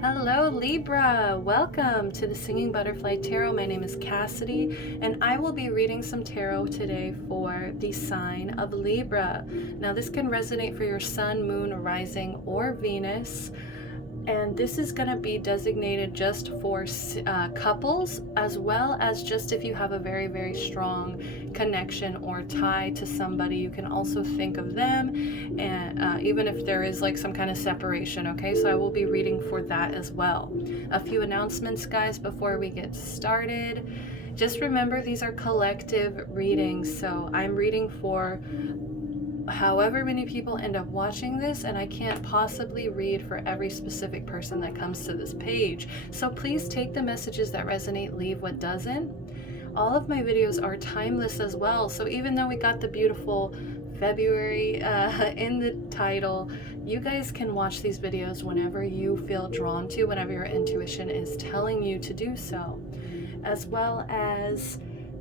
Hello Libra, welcome to the Singing Butterfly Tarot. My name is Cassidy and I will be reading some tarot today for the sign of Libra. Now this can resonate for your sun, moon, rising, or Venus. And this is going to be designated just for couples, as well as just if you have a very, very strong connection or tie to somebody. You can also think of them, and even if there is like some kind of separation. Okay, so I will be reading for that as well. A few announcements, guys, before we get started. Just remember, these are collective readings, so I'm reading for however many people end up watching this, and I can't possibly read for every specific person that comes to this page. So please take the messages that resonate, leave what doesn't. All of my videos are timeless as well, so even though we got the beautiful February in the title, you guys can watch these videos whenever you feel drawn to, whenever your intuition is telling you to do so. As well as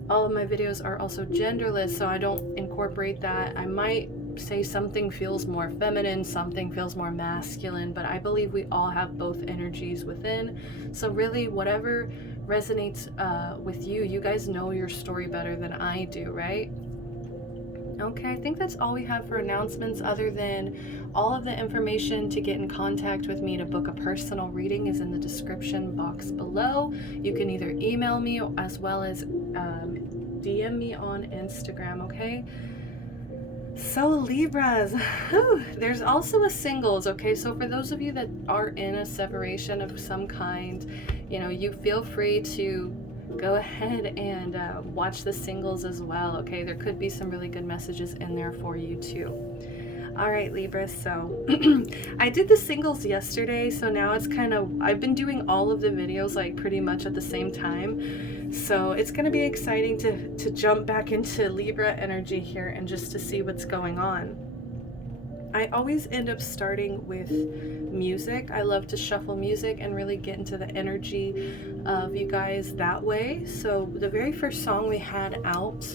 all of my videos are also genderless, so I don't incorporate that. I might say something feels more feminine, something feels more masculine, but I believe we all have both energies within. So really, whatever resonates with you, you guys know your story better than I do, right? Okay, I think that's all we have for announcements, other than all of the information to get in contact with me to book a personal reading is in the description box below. You can either email me as well as DM me on Instagram, okay? So Libras, there's also a singles, okay? So for those of you that are in a separation of some kind, you know, you feel free to go ahead and watch the singles as well, okay? There could be some really good messages in there for you too. All right, Libra, so I did the singles yesterday, so now it's kind of, I've been doing all of the videos like pretty much at the same time. So it's going to be exciting to jump back into Libra energy here and just to see what's going on. I always end up starting with music. I love to shuffle music and really get into the energy of you guys that way. So the very first song we had out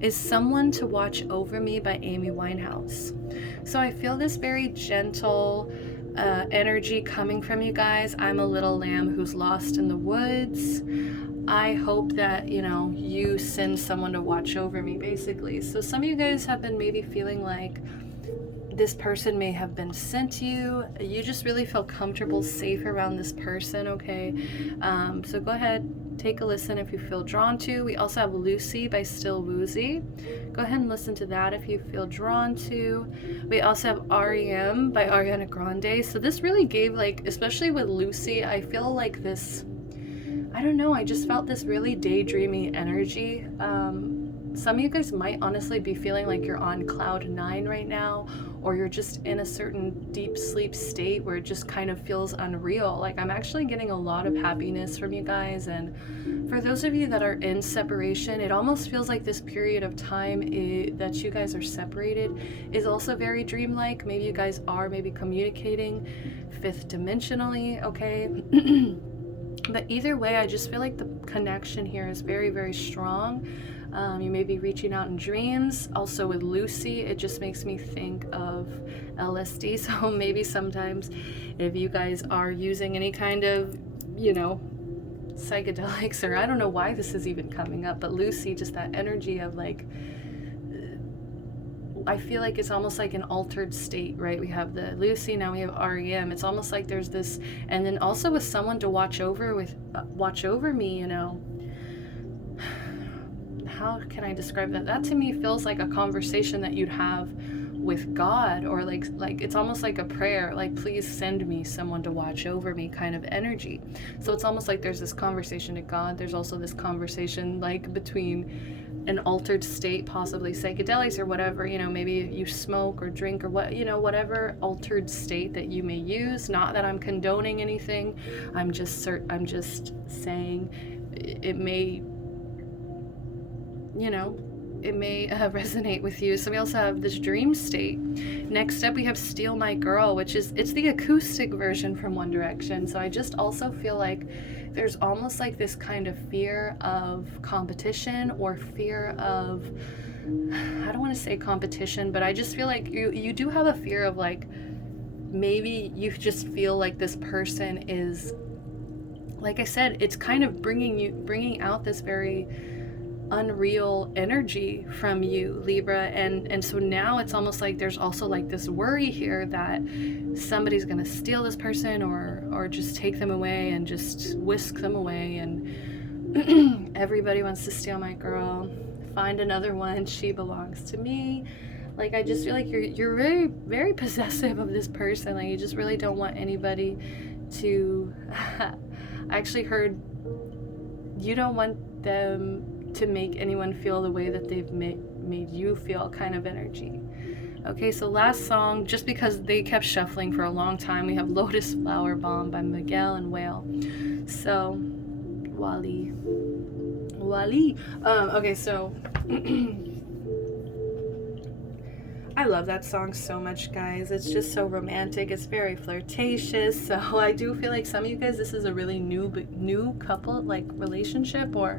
is Someone to Watch Over Me by Amy Winehouse. So I feel this very gentle energy coming from you guys. I'm a little lamb who's lost in the woods. I hope that, you know, you send someone to watch over me, basically. So some of you guys have been maybe feeling like this person may have been sent to you. You just really feel comfortable, safe around this person, okay? So go ahead, take a listen if you feel drawn to. We also have Lucy by Still Woozy. Go ahead and listen to that if you feel drawn to. We also have REM by Ariana Grande. So this really gave, like, especially with Lucy, I feel like this, I don't know, I just felt this really daydreamy energy. Some of you guys might honestly be feeling like you're on cloud 9 right now, or you're just in a certain deep sleep state where it just kind of feels unreal. Like, I'm actually getting a lot of happiness from you guys. And for those of you that are in separation, it almost feels like this period of time that you guys are separated is also very dreamlike. Maybe you guys are maybe communicating fifth dimensionally, okay? But either way, I just feel like the connection here is very, very strong. You may be reaching out in dreams. Also with Lucy, it just makes me think of LSD. So maybe sometimes if you guys are using any kind of, you know, psychedelics, or I don't know why this is even coming up, but Lucy, just that energy of like, I feel like it's almost like an altered state, right? We have the Lucy, now we have REM. It's almost like there's this, and then also with someone to watch over me, you know. How can I describe that? That to me feels like a conversation that you'd have with God, or like it's almost like a prayer, like, please send me someone to watch over me kind of energy. So it's almost like there's this conversation to God. There's also this conversation like between an altered state, possibly psychedelics or whatever, you know, maybe you smoke or drink or what, you know, whatever altered state that you may use. Not that I'm condoning anything. I'm just saying it may, you know, it may resonate with you. So we also have this dream state. Next up, we have Steal My Girl, which is, it's the acoustic version from One Direction. So I just also feel like there's almost like this kind of fear of competition, or fear of I don't want to say competition, but I just feel like you do have a fear of like, maybe you just feel like this person is, like I said, it's kind of bringing out this very unreal energy from you, Libra, and so now it's almost like there's also like this worry here that somebody's gonna steal this person or just take them away and just whisk them away, and everybody wants to steal my girl, find another one, she belongs to me. Like, I just feel like you're very, very possessive of this person. Like, you just really don't want anybody to I actually heard you don't want them to make anyone feel the way that they've made you feel, kind of energy. Okay, so last song, just because they kept shuffling for a long time, we have Lotus Flower Bomb by Miguel and Whale. So, Wally. Okay, so I love that song so much, guys. It's just so romantic. It's very flirtatious. So I do feel like some of you guys, this is a really new couple, like, relationship, or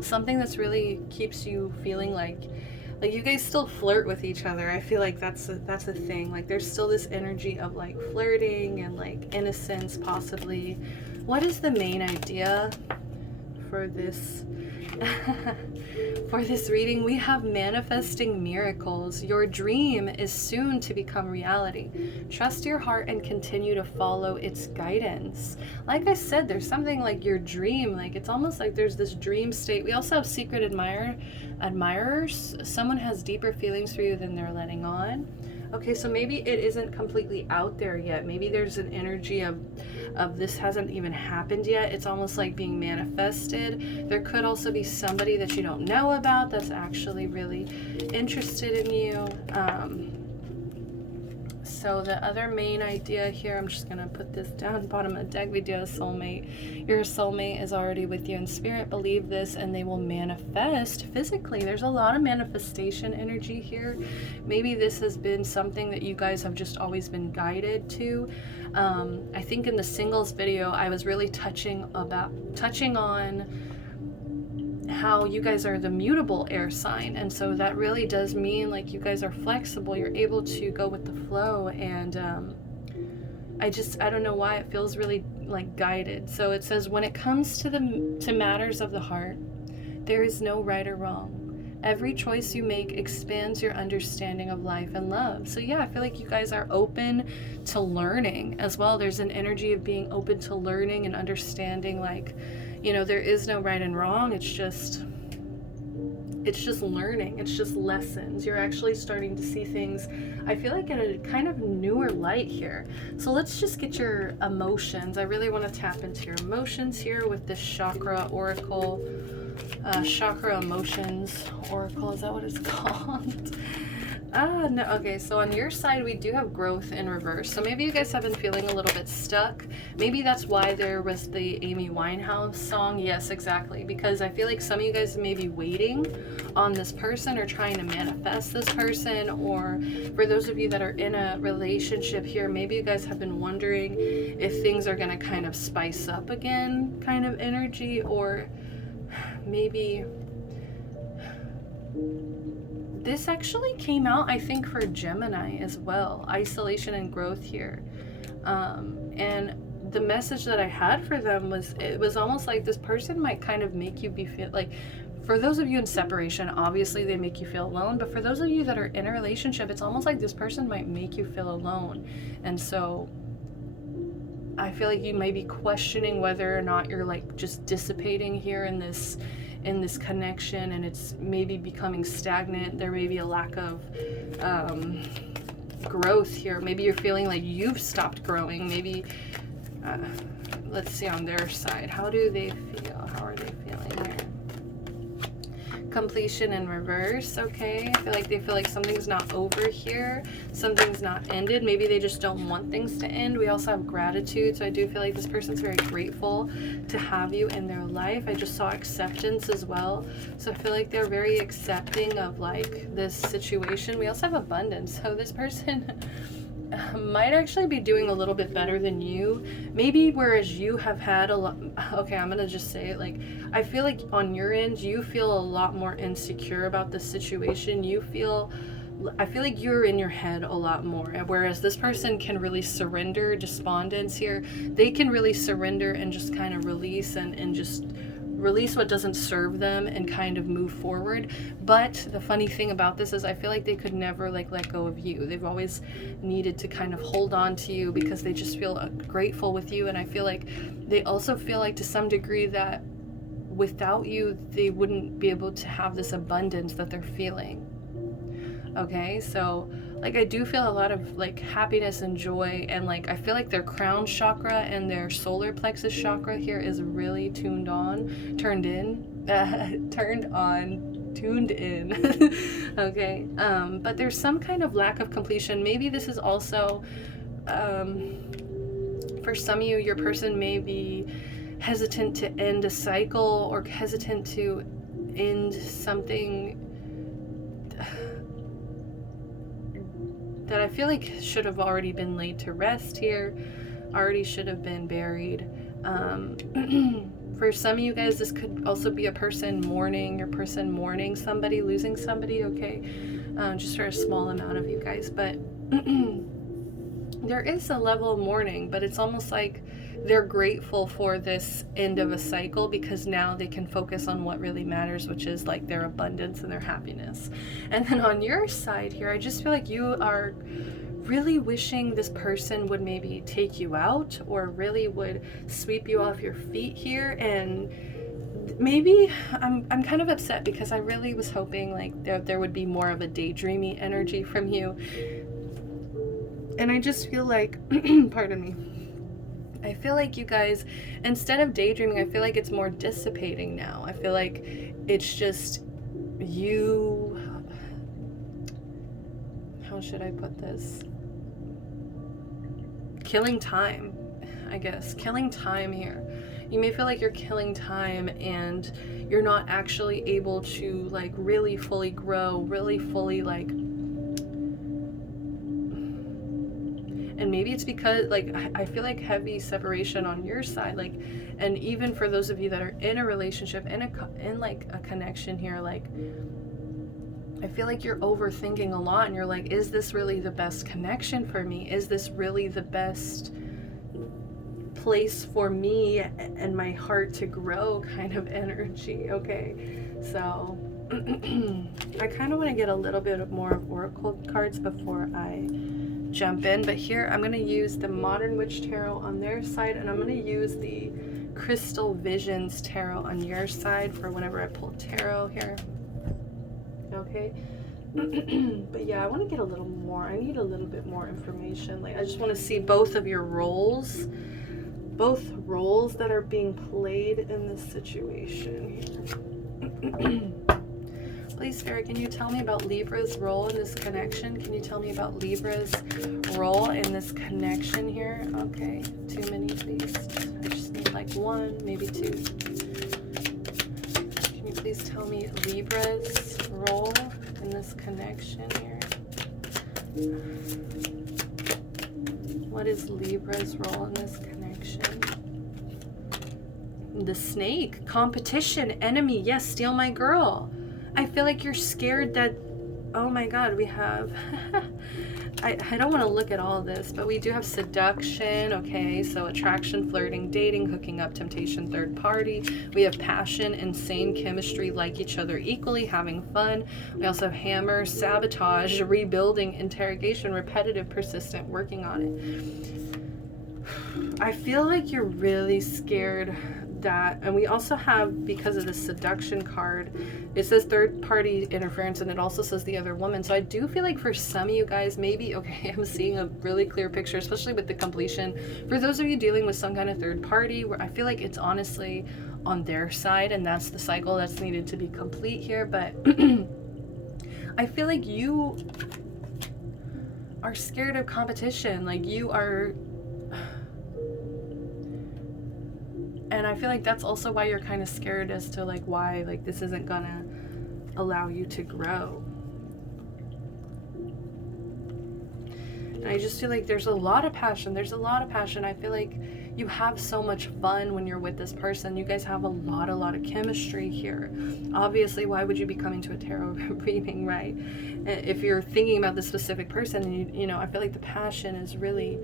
something that's really keeps you feeling like you guys still flirt with each other. I feel like that's a thing. Like, there's still this energy of like flirting and like innocence, possibly. What is the main idea for this for this reading? We have manifesting miracles. Your dream is soon to become reality. Trust your heart and continue to follow its guidance. Like I said, there's something like your dream, like it's almost like there's this dream state. We also have secret admirers. Someone has deeper feelings for you than they're letting on. Okay, so maybe it isn't completely out there yet. Maybe there's an energy of this hasn't even happened yet. It's almost like being manifested. There could also be somebody that you don't know about that's actually really interested in you. So the other main idea here, I'm just going to put this down bottom of the deck. We do have a soulmate. Your soulmate is already with you in spirit. Believe this and they will manifest physically. There's a lot of manifestation energy here. Maybe this has been something that you guys have just always been guided to. I think in the singles video, I was really touching on how you guys are the mutable air sign, and so that really does mean like you guys are flexible, you're able to go with the flow, and I don't know why it feels really like guided. So it says, when it comes to matters of the heart, there is no right or wrong. Every choice you make expands your understanding of life and love. So yeah, I feel like you guys are open to learning as well. There's an energy of being open to learning and understanding, like, you know, there is no right and wrong. It's just learning. It's just lessons. You're actually starting to see things, I feel like, in a kind of newer light here. So let's just get your emotions. I really want to tap into your emotions here with this chakra oracle. Chakra emotions oracle, is that what it's called? No. Okay, so on your side we do have growth in reverse. So maybe you guys have been feeling a little bit stuck. Maybe that's why there was the Amy Winehouse song. Yes, exactly, because I feel like some of you guys may be waiting on this person or trying to manifest this person, or for those of you that are in a relationship here, maybe you guys have been wondering if things are going to kind of spice up again, kind of energy, or maybe this actually came out, I think, for Gemini as well. Isolation and growth here. And the message that I had for them was, it was almost like this person might kind of make you feel like, for those of you in separation, obviously they make you feel alone. But for those of you that are in a relationship, it's almost like this person might make you feel alone. And so I feel like you might be questioning whether or not you're like just dissipating here in this connection, and it's maybe becoming stagnant. There may be a lack of growth here. Maybe you're feeling like you've stopped growing. Maybe let's see on their side, how do they feel? How are they feeling here? Completion in reverse. Okay, I feel like they feel like something's not over here, something's not ended. Maybe they just don't want things to end. We also have gratitude, so I do feel like this person's very grateful to have you in their life. I just saw acceptance as well, so I feel like they're very accepting of like this situation. We also have abundance, so this person might actually be doing a little bit better than you. Maybe whereas you have had a lot, okay, I'm gonna just say it, like, I feel like on your end, you feel a lot more insecure about the situation. I feel like you're in your head a lot more, whereas this person can really surrender. Despondence here, they can really surrender and just kind of release and just release what doesn't serve them and kind of move forward. But the funny thing about this is I feel like they could never like let go of you. They've always needed to kind of hold on to you because they just feel grateful with you. And I feel like they also feel like to some degree that without you they wouldn't be able to have this abundance that they're feeling. Okay, so like I do feel a lot of like happiness and joy, and like I feel like their crown chakra and their solar plexus chakra here is really tuned in. Okay, but there's some kind of lack of completion. Maybe this is also for some of you, your person may be hesitant to end a cycle or hesitant to end something that I feel like should have already been laid to rest here, already should have been buried. For some of you guys, this could also be a person mourning, your person mourning somebody, losing somebody, okay? Just for a small amount of you guys, but there is a level of mourning, but it's almost like they're grateful for this end of a cycle because now they can focus on what really matters, which is like their abundance and their happiness. And then on your side here, I just feel like you are really wishing this person would maybe take you out or really would sweep you off your feet here. And maybe I'm kind of upset because I really was hoping like there would be more of a daydreamy energy from you. And I just feel like, pardon me, I feel like you guys, instead of daydreaming, I feel like it's more dissipating now. I feel like it's just you, how should I put this? Killing time, I guess. Killing time here. You may feel like you're killing time and you're not actually able to like really fully grow, really fully like, and maybe it's because like I feel like heavy separation on your side, like, and even for those of you that are in a relationship, in like a connection here, like I feel like you're overthinking a lot and you're like, is this really the best connection for me? Is this really the best place for me and my heart to grow kind of energy? Okay, so I kind of want to get a little bit more of oracle cards before I jump in, but here I'm going to use the Modern Witch Tarot on their side, and I'm going to use the Crystal Visions Tarot on your side for whenever I pull tarot here. Okay. But yeah, I want to get a little more. I need a little bit more information. Like I just want to see both of your roles, both roles that are being played in this situation here. Please, Spirit, can you tell me about Libra's role in this connection? Can you tell me about Libra's role in this connection here? Okay, too many, please. I just need like one, maybe two. Can you please tell me Libra's role in this connection here? What is Libra's role in this connection? The Snake, competition, enemy, yes, steal my girl. I feel like you're scared that, oh my God, we have, I don't want to look at all this, but we do have seduction, okay, so attraction, flirting, dating, hooking up, temptation, third party. We have passion, insane chemistry, like each other equally, having fun. We also have hammer, sabotage, rebuilding, interrogation, repetitive, persistent, working on it. I feel like you're really scared that, and we also have, because of the seduction card, it says third party interference, and it also says the other woman. So I do feel like for some of you guys, maybe, okay, I'm seeing a really clear picture, especially with the completion. For those of you dealing with some kind of third party, where I feel like it's honestly on their side, and that's the cycle that's needed to be complete here. But I feel like you are scared of competition, like you are. And I feel like that's also why you're kind of scared as to like why like this isn't gonna allow you to grow. I just feel like there's a lot of passion. There's a lot of passion. I feel like you have so much fun when you're with this person. You guys have a lot of chemistry here. Obviously, why would you be coming to a tarot reading, right? If you're thinking about this specific person, and you know, I feel like the passion is really,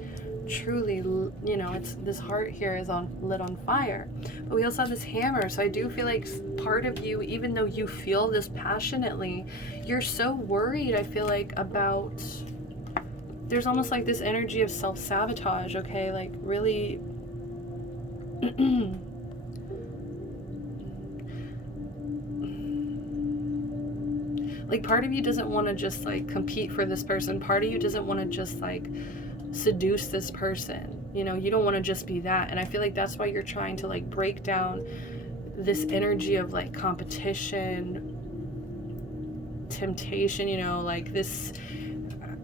truly, you know, it's this heart here is lit on fire. But we also have this hammer. So I do feel like part of you, even though you feel this passionately, you're so worried, I feel like, about, there's almost like this energy of self-sabotage, okay? Like really like part of you doesn't want to just like compete for this person. Part of you doesn't want to just like seduce this person. You know, you don't want to just be that. And I feel like that's why you're trying to like break down this energy of like competition, temptation, you know, like this.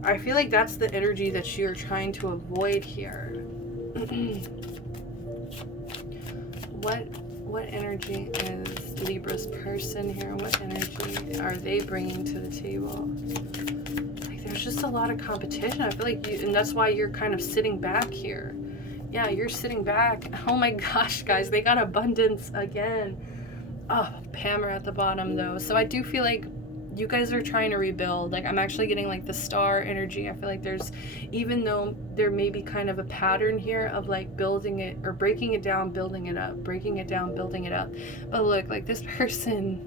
I feel like that's the energy that you're trying to avoid here. What energy is Libra's person here? What energy are they bringing to the table? Like there's just a lot of competition. I feel like you, and that's why you're kind of sitting back here. Yeah, you're sitting back. Oh my gosh, guys, they got abundance again. Oh, hammer at the bottom though. So I do feel like you guys are trying to rebuild. Like I'm actually getting like the star energy. I feel like there's, even though there may be kind of a pattern here of like building it or breaking it down, building it up, breaking it down, building it up. But look, like this person,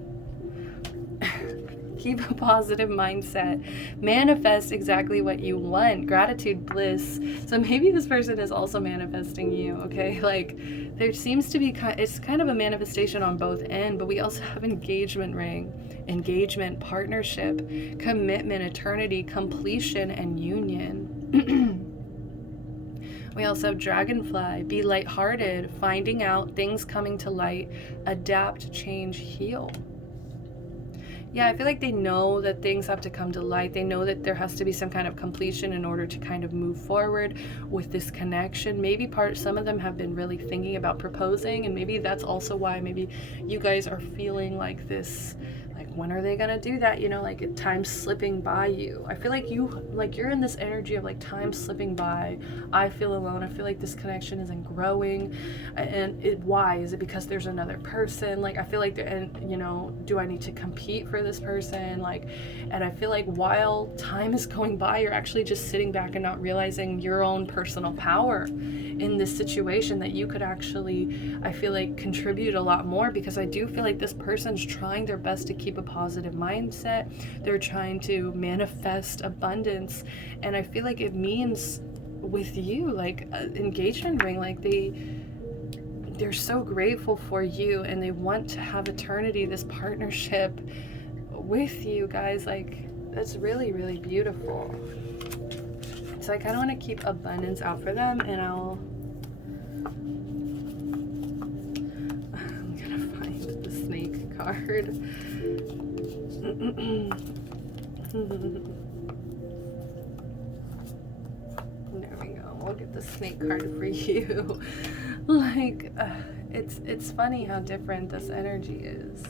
keep a positive mindset, manifest exactly what you want, gratitude, bliss. So maybe this person is also manifesting you, okay? Like there seems to be, it's kind of a manifestation on both ends, but we also have engagement ring, engagement, partnership, commitment, eternity, completion, and union. We also have dragonfly, be lighthearted, finding out, things coming to light, adapt, change, heal. Yeah, I feel like they know that things have to come to light. They know that there has to be some kind of completion in order to kind of move forward with this connection. Maybe some of them have been really thinking about proposing, and maybe that's also why maybe you guys are feeling like this, like when are they gonna do that? You know, like time's slipping by you. I feel like you're in this energy of like time slipping by. I feel alone. I feel like this connection isn't growing. And why? Is it because there's another person? Like I feel like, and you know, do I need to compete for this person? Like, and I feel like while time is going by, you're actually just sitting back and not realizing your own personal power in this situation, that you could actually, I feel like, contribute a lot more, because I do feel like this person's trying their best to keep a positive mindset. They're trying to manifest abundance, and I feel like it means with you, like engagement ring, like they're so grateful for you and they want to have eternity, this partnership with you guys. Like that's really, really beautiful. So I kind of want to keep abundance out for them, and I'm gonna find the snake card. There we go. We'll get the snake card for you. Like, it's funny how different this energy is.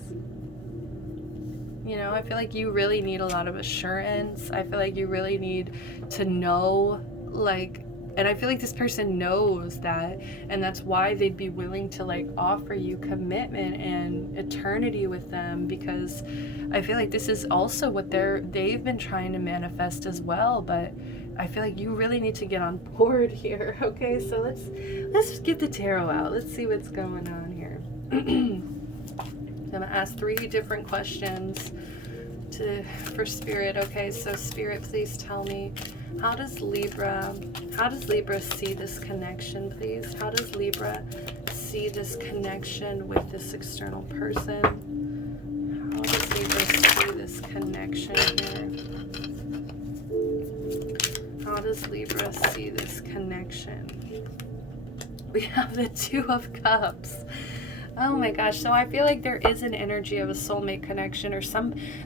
You know, I feel like you really need a lot of assurance. I feel like you really need to know, like, and I feel like this person knows that, and that's why they'd be willing to like offer you commitment and eternity with them, because I feel like this is also what they've been trying to manifest as well. But I feel like you really need to get on board here. Okay, so let's get the tarot out. Let's see what's going on here. I'm gonna ask 3 different questions for Spirit. Okay, so Spirit, please tell me, how does Libra see this connection, please? How does Libra see this connection with this external person? How does Libra see this connection here? How does Libra see this connection? We have the 2 of Cups. Oh my gosh, so I feel like there is an energy of a soulmate connection, or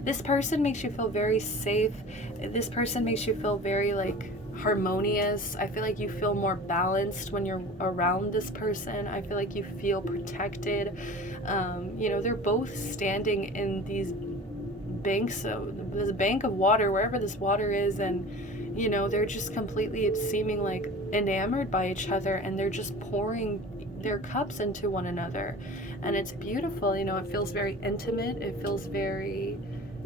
this person makes you feel very safe. This person makes you feel very like harmonious. I feel like you feel more balanced when you're around this person. I feel like you feel protected. You know, they're both standing in these banks of this bank of water, wherever this water is, and you know, they're just completely seeming like enamored by each other, and they're just pouring their cups into one another. And it's beautiful, you know, it feels very intimate, it feels very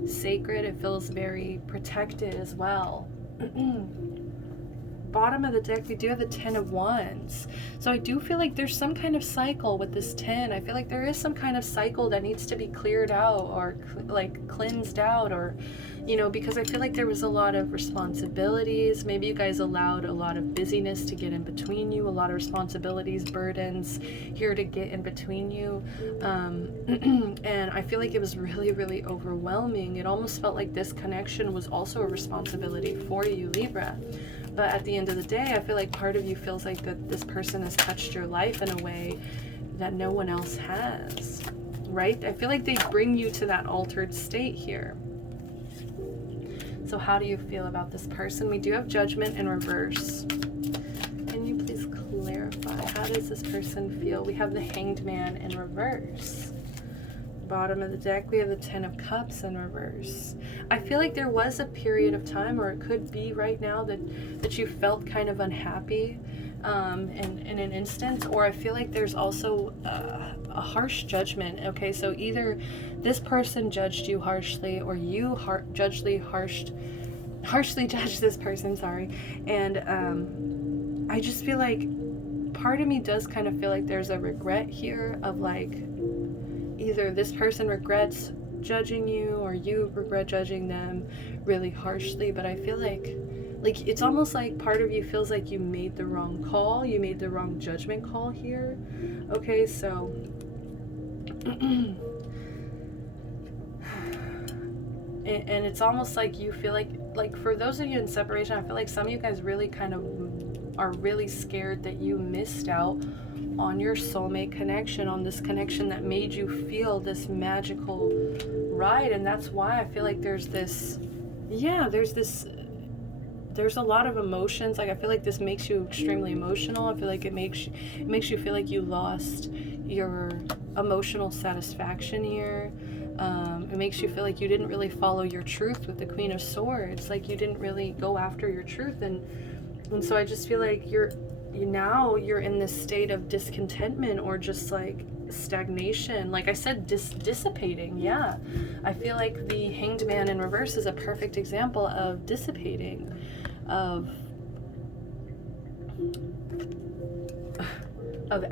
sacred, it feels very protected as well. Bottom of the deck, we do have the 10 of Wands. So I do feel like there's some kind of cycle with this 10. I feel like there is some kind of cycle that needs to be cleared out, or like cleansed out, or, you know, because I feel like there was a lot of responsibilities. Maybe you guys allowed a lot of busyness to get in between you, a lot of responsibilities, burdens here to get in between you. And I feel like it was really, really overwhelming. It almost felt like this connection was also a responsibility for you, Libra. But at the end of the day, I feel like part of you feels like that this person has touched your life in a way that no one else has, right? I feel like they bring you to that altered state here. So how do you feel about this person? We do have Judgment in reverse. Can you please clarify? How does this person feel? We have the Hanged Man in reverse. Bottom of the deck, we have the 10 of Cups in reverse. I feel like there was a period of time, or it could be right now, that you felt kind of unhappy in an instance, or I feel like there's also a harsh judgment. Okay, so either this person judged you harshly, or you harshly judged this person, sorry. And I just feel like part of me does kind of feel like there's a regret here of like, either this person regrets judging you, or you regret judging them really harshly. But I feel like it's almost like part of you feels like you made the wrong call, you made the wrong judgment call here. Okay, so and it's almost like you feel like for those of you in separation, I feel like some of you guys really kind of are really scared that you missed out on your soulmate connection, on this connection that made you feel this magical ride. And that's why I feel like there's a lot of emotions. Like I feel like this makes you extremely emotional. I feel like it makes you feel like you lost your emotional satisfaction here. It makes you feel like you didn't really follow your truth with the Queen of Swords. Like you didn't really go after your truth, and so I just feel like you're in this state of discontentment, or just like stagnation. Like I said, dissipating. Yeah, I feel like the Hanged Man in reverse is a perfect example of dissipating, of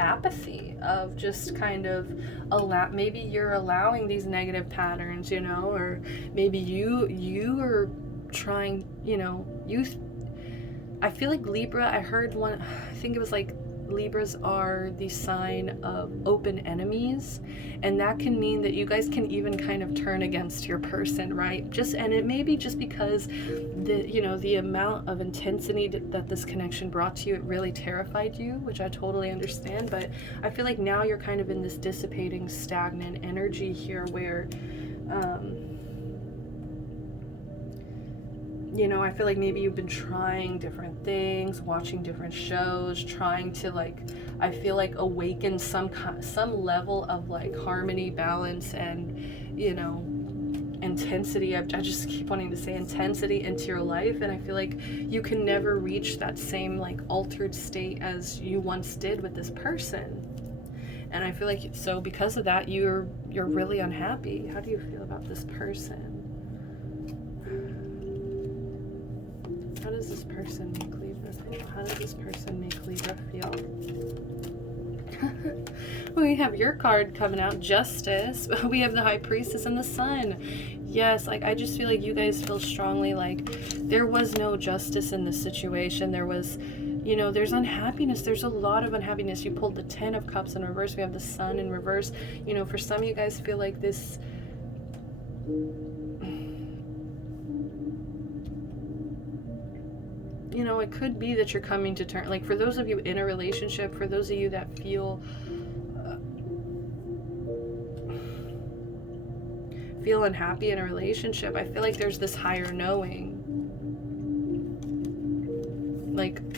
apathy, of just kind of maybe you're allowing these negative patterns, you know, or maybe you are trying, you know, I feel like Libra, I heard one, I think it was like Libras are the sign of open enemies, and that can mean that you guys can even kind of turn against your person, right? And it may be just because the amount of intensity that this connection brought to you, it really terrified you, which I totally understand. But I feel like now you're kind of in this dissipating, stagnant energy here where I feel like maybe you've been trying different things, watching different shows, trying to I feel like awaken some level of harmony, balance, and intensity. I just keep wanting to say intensity into your life, and I feel like you can never reach that same altered state as you once did with this person. And I feel like so because of that, you're really unhappy. How do you feel about this person? How does this person make Libra feel? How does this person make Libra feel? We have your card coming out, Justice. We have the High Priestess and the Sun. Yes, I just feel like you guys feel strongly there was no justice in this situation. There was, there's unhappiness. There's a lot of unhappiness. You pulled the 10 of Cups in reverse. We have the Sun in reverse. For some of you guys feel like this... it could be that you're coming to terms, for those of you in a relationship, for those of you that feel unhappy in a relationship, I feel like there's this higher knowing.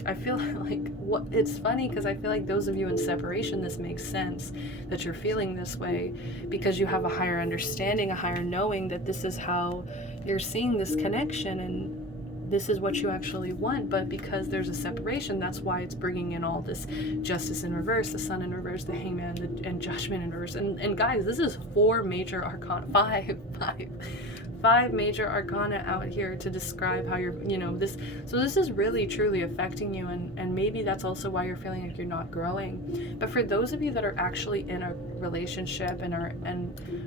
I feel it's funny because I feel like those of you in separation, this makes sense that you're feeling this way because you have a higher understanding, a higher knowing that this is how you're seeing this connection. And this is what you actually want, but because there's a separation, that's why it's bringing in all this Justice in reverse, the Sun in reverse, the Hangman, and Judgment in reverse. And guys, this is 4 major arcana, five major arcana out here to describe how you're, so this is really truly affecting you, and maybe that's also why you're feeling like you're not growing. But for those of you that are actually in a relationship and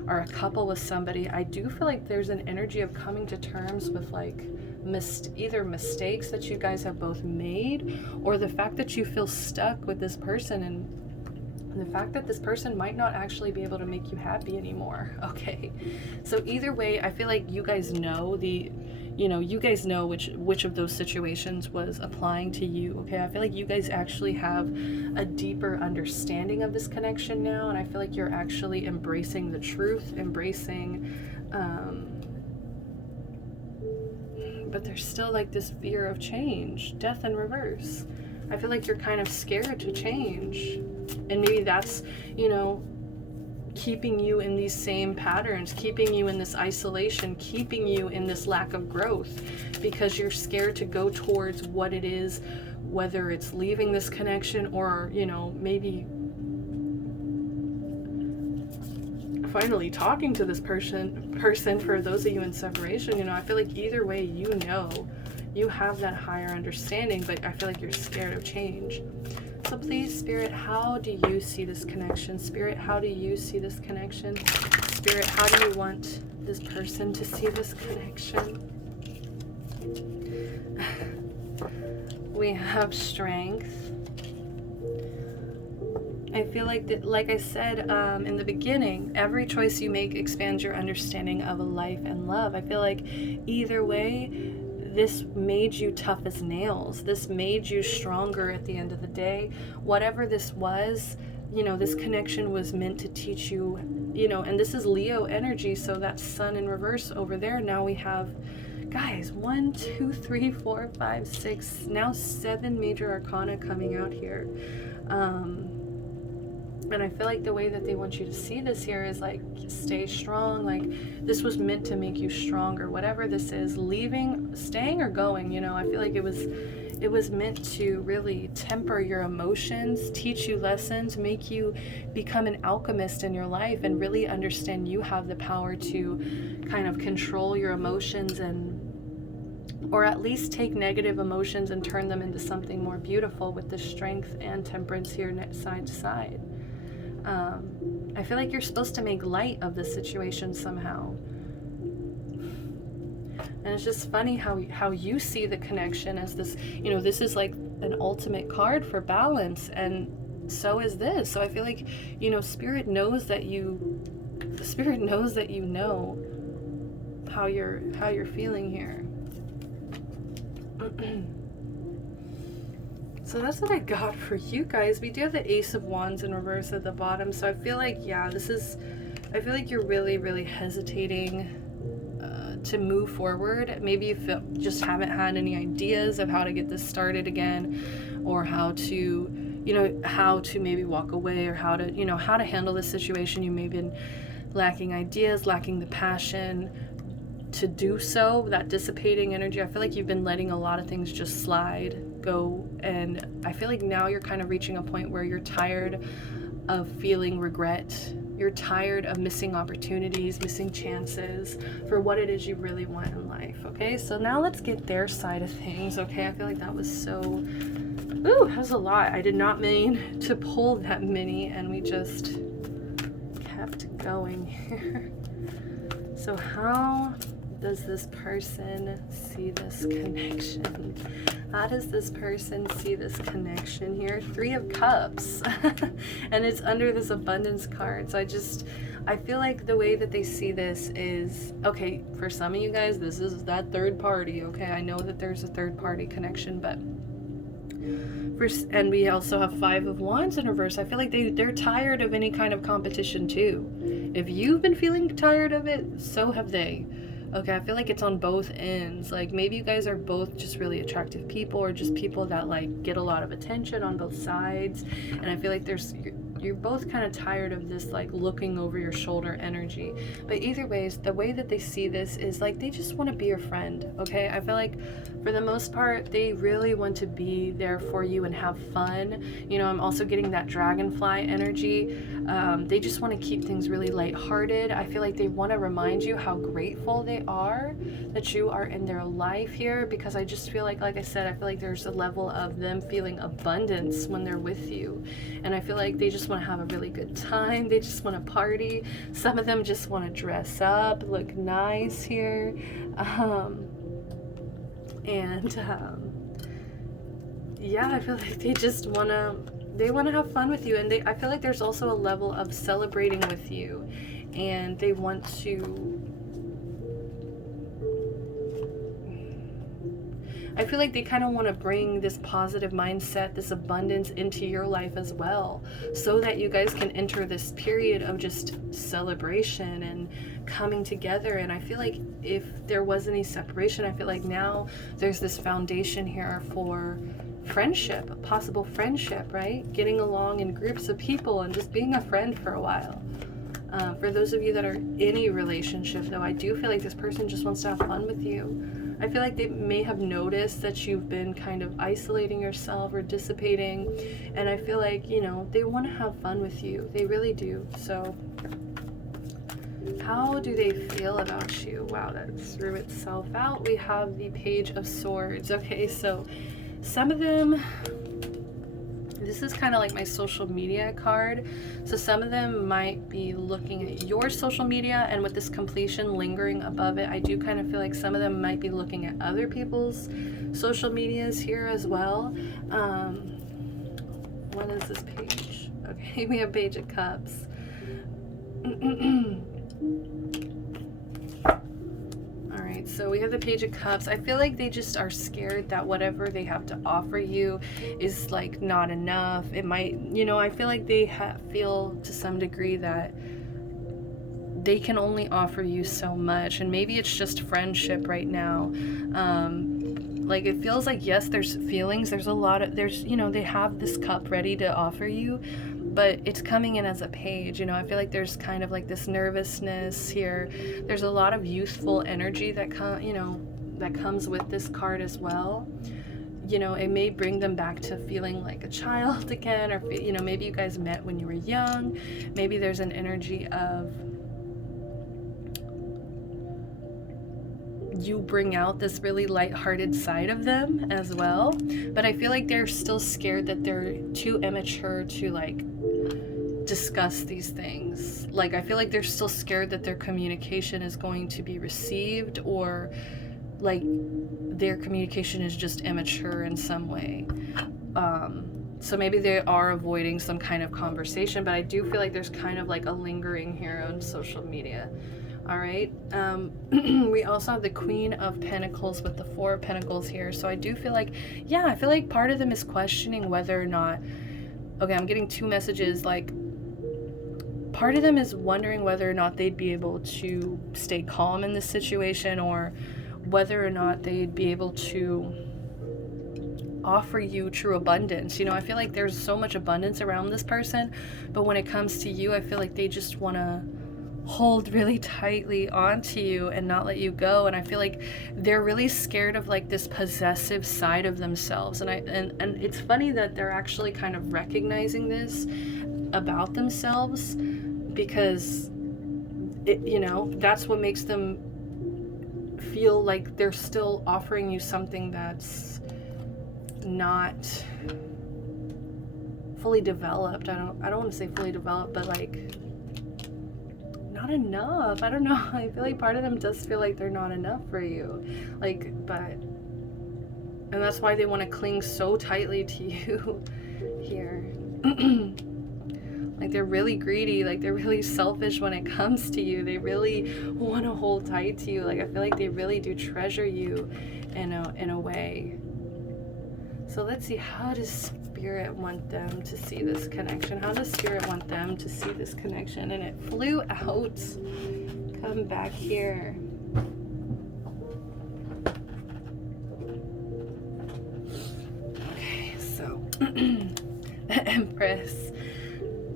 are a couple with somebody, I do feel like there's an energy of coming to terms with like either mistakes that you guys have both made, or the fact that you feel stuck with this person, and the fact that this person might not actually be able to make you happy anymore. Okay, so either way, I feel like you guys know which of those situations was applying to you. Okay, I feel like you guys actually have a deeper understanding of this connection now, and I feel like you're actually embracing the truth, but there's still like this fear of change, death in reverse. I feel like you're kind of scared to change, and maybe that's, keeping you in these same patterns, keeping you in this isolation, keeping you in this lack of growth, because you're scared to go towards what it is, whether it's leaving this connection or, maybe finally talking to this person for those of you in separation. I feel like either way, you have that higher understanding, but I feel like you're scared of change. So please, Spirit, how do you see this connection? Spirit, how do you see this connection? Spirit, how do you want this person to see this connection? We have Strength. I feel like that, like I said in the beginning, every choice you make expands your understanding of life and love. I feel like either way, this made you tough as nails. This made you stronger at the end of the day. Whatever this was, this connection was meant to teach you, and this is Leo energy, so that's Sun in reverse over there. Now we have, guys, 1, 2, 3, 4, 5, 6, now 7 major arcana coming out here. And I feel like the way that they want you to see this here is like, stay strong. Like, this was meant to make you stronger. Whatever this is, leaving, staying, or going, I feel like it was meant to really temper your emotions, teach you lessons, make you become an alchemist in your life, and really understand you have the power to kind of control your emotions, or at least take negative emotions and turn them into something more beautiful with the Strength and Temperance here side to side. I feel like you're supposed to make light of the situation somehow. And it's just funny how you see the connection as this, this is like an ultimate card for balance, and so is this. So I feel like, Spirit knows that you know how you're feeling here. So that's what I got for you guys. We do have the Ace of Wands in reverse at the bottom. So I feel like, I feel like you're really, really hesitating to move forward. Maybe you just haven't had any ideas of how to get this started again, or how to maybe walk away, or how to handle this situation. You may have been lacking ideas, lacking the passion to do so, that dissipating energy. I feel like you've been letting a lot of things just go, and I feel like now you're kind of reaching a point where you're tired of feeling regret. You're tired of missing opportunities, missing chances for what it is you really want in life. Okay, so now let's get their side of things. Okay, I feel like that was that was a lot. I did not mean to pull that many, and we just kept going here. So how does this person see this connection? How does this person see this connection here? 3 of Cups. And it's under this abundance card. So I feel like the way that they see this is, okay, for some of you guys, this is that third party. Okay, I know that there's a third party connection, but and we also have 5 of Wands in reverse. I feel like they're tired of any kind of competition too. If you've been feeling tired of it, so have they. Okay, I feel like it's on both ends. Like, maybe you guys are both just really attractive people, or just people that like get a lot of attention on both sides. And I feel like you're both kind of tired of this like looking over your shoulder energy. But either ways, the way that they see this is like they just want to be your friend, okay? I feel like for the most part, they really want to be there for you and have fun. You know, I'm also getting that dragonfly energy. They just want to keep things really lighthearted. I feel like they want to remind you how grateful they are that you are in their life here, because I just feel like I said, I feel like there's a level of them feeling abundance when they're with you. And I feel like they just want to have a really good time. They just want to party. Some of them just want to dress up, look nice here. Yeah, I feel like they just want to have fun with you. And I feel like there's also a level of celebrating with you. And they want to, I feel like they kind of want to bring this positive mindset, this abundance into your life as well, so that you guys can enter this period of just celebration and coming together. And I feel like if there was any separation, I feel like now there's this foundation here for friendship, possible friendship, right? Getting along in groups of people and just being a friend for a while. For those of you that are in a relationship, though, I do feel like this person just wants to have fun with you. I feel like they may have noticed that you've been kind of isolating yourself or dissipating, and I feel like, you know, they want to have fun with you. They really do. So how do they feel about you? Wow, that threw itself out. We have the Page of Swords. Okay, so some of them, this is kind of like my social media card. So some of them might be looking at your social media, and with this completion lingering above it, I do kind of feel like some of them might be looking at other people's social medias here as well. What is this page? Okay, we have Page of Cups. Alright, so we have the Page of Cups. I feel like they just are scared that whatever they have to offer you is like not enough. It might, you know, I feel like they feel to some degree that they can only offer you so much, and maybe it's just friendship right now. Like it feels like, yes, there's feelings, there's a lot of, you know, they have this cup ready to offer you, but it's coming in as a page. You know, I feel like there's kind of like this nervousness here. There's a lot of youthful energy that comes with this card as well. You know, it may bring them back to feeling like a child again, or, you know, maybe you guys met when you were young. Maybe there's an energy of you bring out this really lighthearted side of them as well. But I feel like they're still scared that they're too immature to like discuss these things. Like I feel like they're still scared that their communication is going to be received, or like their communication is just immature in some way. So maybe they are avoiding some kind of conversation, but I do feel like there's kind of like a lingering here on social media. All right. We also have the Queen of Pentacles with the Four of Pentacles here. So I do feel like, yeah, I feel like part of them is questioning whether or not, okay, I'm getting two messages. Like part of them is wondering whether or not they'd be able to stay calm in this situation, or whether or not they'd be able to offer you true abundance. You know, I feel like there's so much abundance around this person, but when it comes to you, I feel like they just want to hold really tightly onto you and not let you go. And I feel like they're really scared of like this possessive side of themselves. And it's funny that they're actually kind of recognizing this about themselves, because it, you know, that's what makes them feel like they're still offering you something that's not fully developed. I don't want to say fully developed, but like not enough. I don't know. I feel like part of them does feel like they're not enough for you. Like, and that's why they want to cling so tightly to you here. Like they're really greedy, like they're really selfish when it comes to you. They really want to hold tight to you. Like I feel like they really do treasure you in a way. So let's see, how does Spirit want them to see this connection? How does Spirit want them to see this connection? And it flew out. Come back here. Okay, so Empress.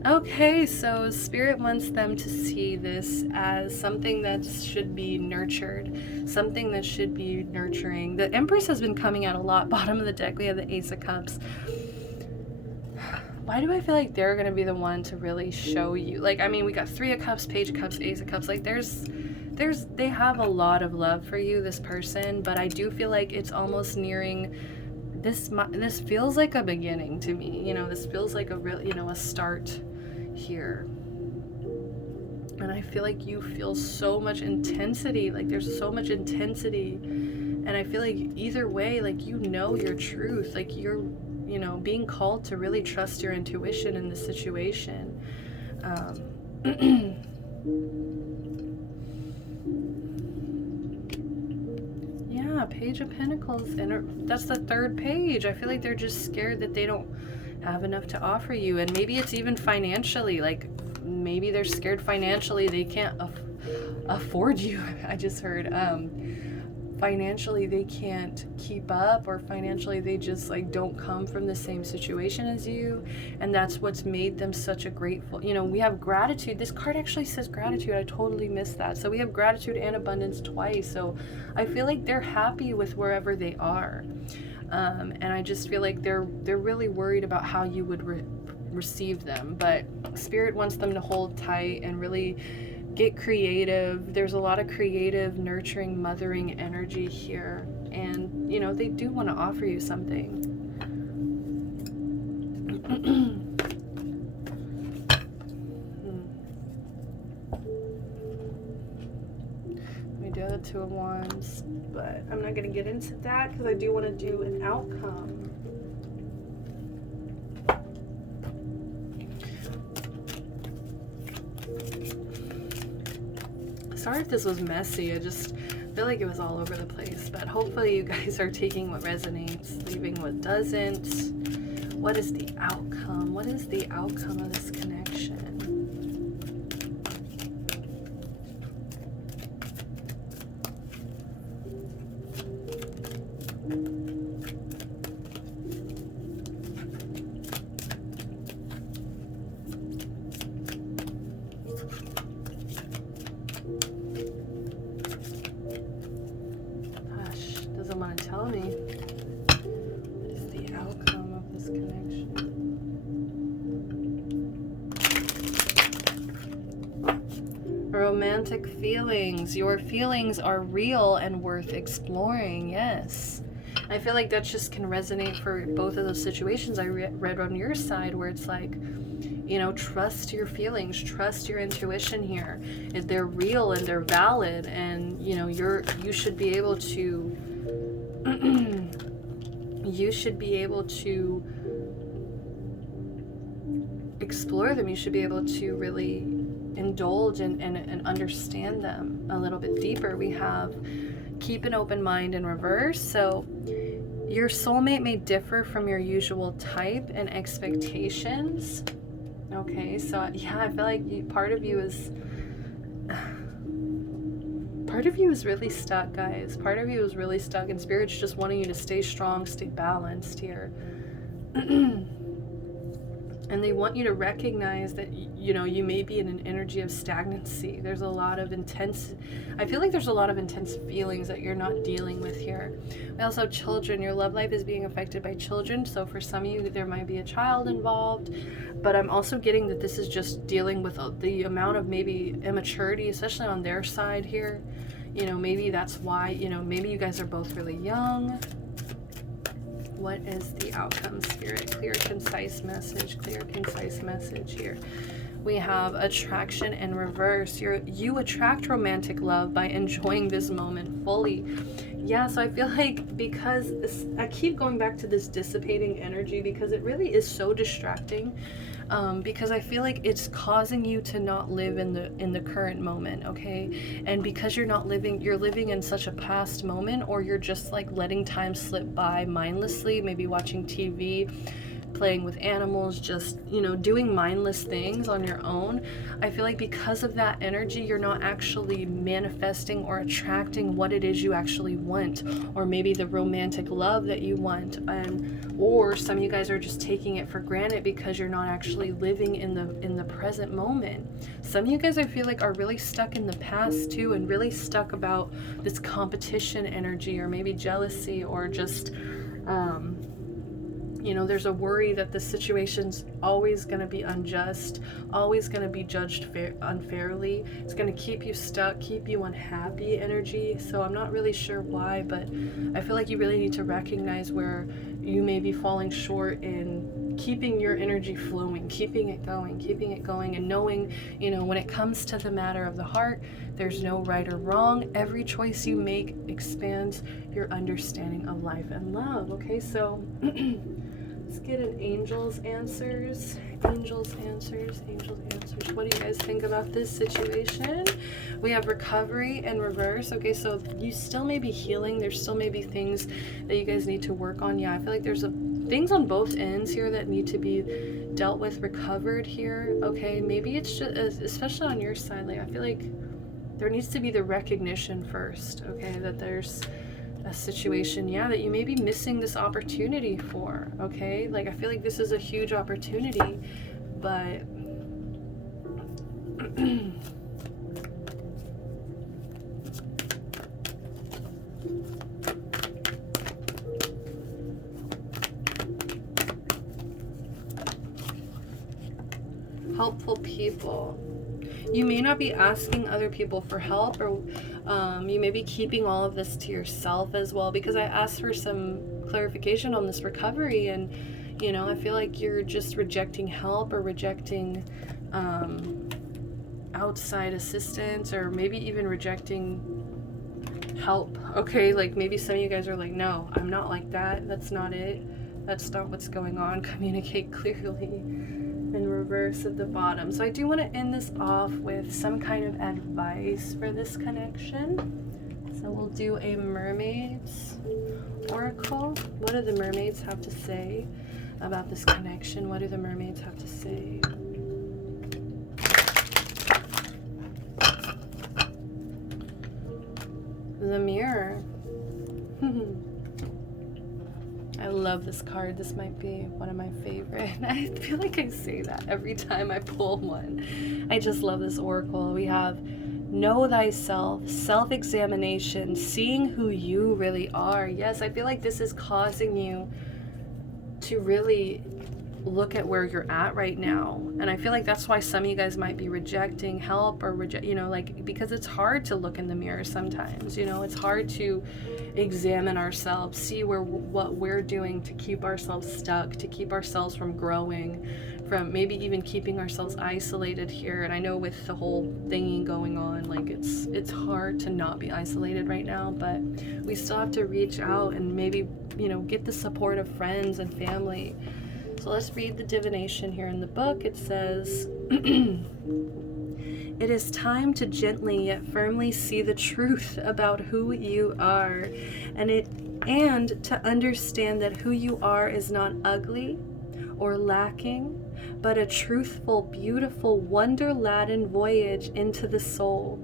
Okay, so Spirit wants them to see this as something that should be nurtured, something that should be nurturing. The Empress has been coming out a lot. Bottom of the deck, we have the Ace of Cups. Why do I feel like they're going to be the one to really show you? Like, I mean, we got Three of Cups, Page of Cups, Ace of Cups. Like, they have a lot of love for you, this person, but I do feel like it's almost nearing this feels like a beginning to me. You know, this feels like a real, you know, a start here. And I feel like you feel so much intensity, like there's so much intensity, and I feel like either way, like, you know, your truth, like you're, you know, being called to really trust your intuition in this situation. Yeah, Page of Pentacles, and that's the third page. I feel like they're just scared that they don't have enough to offer you, and maybe it's even financially, like maybe they're scared financially they can't afford you. I just heard financially they can't keep up, or financially they just like don't come from the same situation as you, and that's what's made them such a grateful, you know, we have gratitude. This card actually says gratitude. I totally missed that. So we have gratitude and abundance twice. So I feel like they're happy with wherever they are, and I just feel like they're really worried about how you would receive them. But Spirit wants them to hold tight and really get creative. There's a lot of creative, nurturing, mothering energy here, and you know, they do want to offer you something. We do have the Two of Wands, but I'm not going to get into that because I do want to do an outcome. Sorry if this was messy. I just feel like it was all over the place, but hopefully you guys are taking what resonates, leaving what doesn't. What is the outcome? What is the outcome of this connection? Want to tell me what is the outcome of this connection? Romantic feelings. Your feelings are real and worth exploring. Yes, I feel like that just can resonate for both of those situations I read on your side, where it's like, you know, trust your feelings, trust your intuition here. If they're real and they're valid, and you know, you should be able to you should be able to explore them. You should be able to really indulge and understand them a little bit deeper. We have keep an open mind in reverse. So your soulmate may differ from your usual type and expectations. Okay, so yeah, I feel like part of you is really stuck, guys. Part of you is really stuck, and Spirit's just wanting you to stay strong, stay balanced here. And they want you to recognize that, you know, you may be in an energy of stagnancy. There's a lot of I feel like there's a lot of intense feelings that you're not dealing with here. We also have children. Your love life is being affected by children. So for some of you, there might be a child involved. But I'm also getting that this is just dealing with the amount of maybe immaturity, especially on their side here. You know, maybe that's why, you know, maybe you guys are both really young. What is the outcome, Spirit? Clear, concise message. Clear, concise message here. We have attraction in reverse. You attract romantic love by enjoying this moment fully. Yeah, so I feel like because I keep going back to this dissipating energy because it really is so distracting. Because I feel like it's causing you to not live in the current moment, okay? And because you're living in such a past moment, or you're just like letting time slip by mindlessly, maybe watching TV, playing with animals, just, you know, doing mindless things on your own. I feel like because of that energy, you're not actually manifesting or attracting what it is you actually want, or maybe the romantic love that you want. Or some of you guys are just taking it for granted because you're not actually living in the present moment. Some of you guys, I feel like, are really stuck in the past too, and really stuck about this competition energy, or maybe jealousy, or just you know, there's a worry that the situation's always going to be unjust, always going to be judged unfairly. It's going to keep you stuck, keep you unhappy energy. So I'm not really sure why, but I feel like you really need to recognize where you may be falling short in keeping your energy flowing, keeping it going, and knowing, you know, when it comes to the matter of the heart, there's no right or wrong. Every choice you make expands your understanding of life and love. Okay, so let's get an angel's answers. Angel's answers. What do you guys think about this situation? We have recovery and reverse. Okay, so you still may be healing. There still may be things that you guys need to work on. Yeah, I feel like there's things on both ends here that need to be dealt with, recovered here. Okay, maybe it's just, especially on your side, like I feel like there needs to be the recognition first, okay, that there's a situation, yeah, that you may be missing this opportunity for, okay? Like, I feel like this is a huge opportunity, but helpful people. You may not be asking other people for help, or you may be keeping all of this to yourself as well, because I asked for some clarification on this recovery, and you know, I feel like you're just rejecting help, or rejecting outside assistance, or maybe even rejecting help. Okay, like maybe some of you guys are like, no, I'm not like that, that's not it, that's not what's going on, communicate clearly. In reverse at the bottom. So I do want to end this off with some kind of advice for this connection. So we'll do a mermaid's oracle. What do the mermaids have to say about this connection? What do the mermaids have to say? The mirror. I love this card. This might be one of my favorite. I feel like I say that every time I pull one. I just love this oracle. We have know thyself, self-examination, seeing who you really are. Yes, I feel like this is causing you to really look at where you're at right now. And I feel like that's why some of you guys might be rejecting help, or you know, like, because it's hard to look in the mirror sometimes, you know, it's hard to examine ourselves, see what we're doing to keep ourselves stuck, to keep ourselves from growing, from maybe even keeping ourselves isolated here. And I know with the whole thingy going on, like it's hard to not be isolated right now, but we still have to reach out and maybe, you know, get the support of friends and family. So let's read the divination here in the book. It says, it is time to gently yet firmly see the truth about who you are, and to understand that who you are is not ugly or lacking, but a truthful, beautiful, wonder-laden voyage into the soul.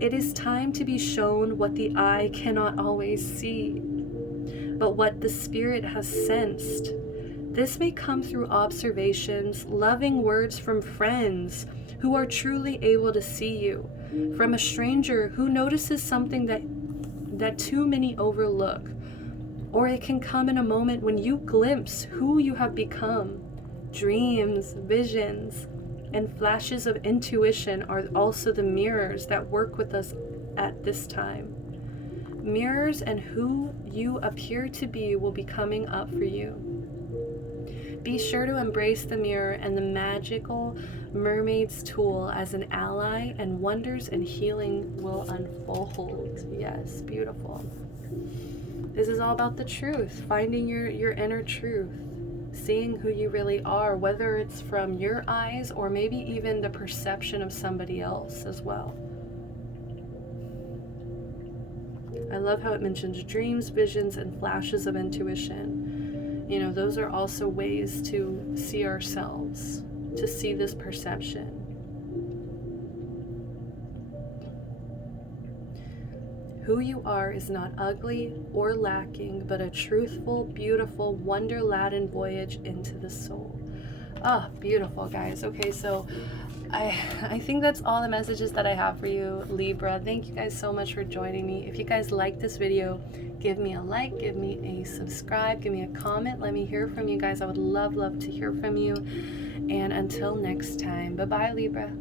It is time to be shown what the eye cannot always see, but what the spirit has sensed. This may come through observations, loving words from friends who are truly able to see you, from a stranger who notices something that too many overlook. Or it can come in a moment when you glimpse who you have become. Dreams, visions, and flashes of intuition are also the mirrors that work with us at this time. Mirrors and who you appear to be will be coming up for you. Be sure to embrace the mirror and the magical mermaid's tool as an ally, and wonders and healing will unfold. Yes, beautiful. This is all about the truth, finding your inner truth, seeing who you really are, whether it's from your eyes or maybe even the perception of somebody else as well. I love how it mentions dreams, visions, and flashes of intuition. You know, those are also ways to see ourselves, to see this perception. Who you are is not ugly or lacking, but a truthful, beautiful, wonder-laden voyage into the soul. Ah, beautiful, guys. Okay, so I think that's all the messages that I have for you, Libra. Thank you guys so much for joining me. If you guys like this video, give me a like, give me a subscribe, give me a comment. Let me hear from you guys. I would love to hear from you. And until next time, bye-bye, Libra.